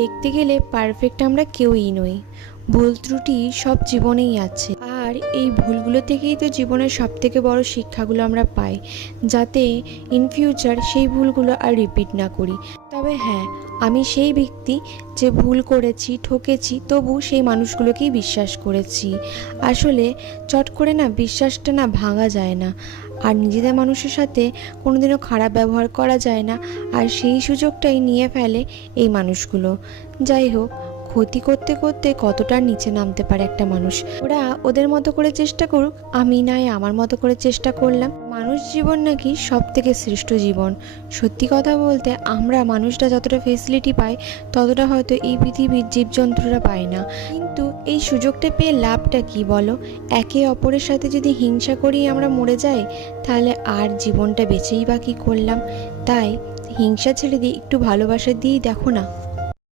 দেখতে গেলে পারফেক্ট আমরা কেউই নই, ভুল ত্রুটি সব জীবনেই আছে। আর এই ভুলগুলো থেকেই তো জীবনের সবথেকে বড় শিক্ষাগুলো আমরা পাই, যাতে ইন ফিউচার সেই ভুলগুলো আর রিপিট না করি। তবে হ্যাঁ, আমি সেই ব্যক্তি যে ভুল করেছি, ঠকেছি, তবু সেই মানুষগুলোকেই বিশ্বাস করেছি। আসলে চট করে না বিশ্বাসটা না ভাঙা যায় না, আর নিজেদের মানুষের সাথে কোনোদিনও খারাপ ব্যবহার করা যায় না, আর সেই সুযোগটাই নিয়ে ফেলে এই মানুষগুলো। যাই হোক, ক্ষতি করতে করতে কতটা নিচে নামতে পারে একটা মানুষ। ওরা ওদের মতো করে চেষ্টা করুক, আমি নয় আমার মতো করে চেষ্টা করলাম। মানুষ জীবন নাকি সব থেকে শ্রেষ্ঠ জীবন। সত্যি কথা বলতে আমরা মানুষরা যতটা ফেসিলিটি পাই, ততটা হয়তো এই পৃথিবীর জীবজন্তুরা পায় না। কিন্তু এই সুযোগটা পেয়ে লাভটা কি বলো? একে অপরের সাথে যদি হিংসা করেই আমরা মরে যাই, তাহলে আর জীবনটা বেঁচেই বা কী করলাম? তাই হিংসা ছেড়ে দিয়ে একটু ভালোবাসা দিয়েই দেখো না।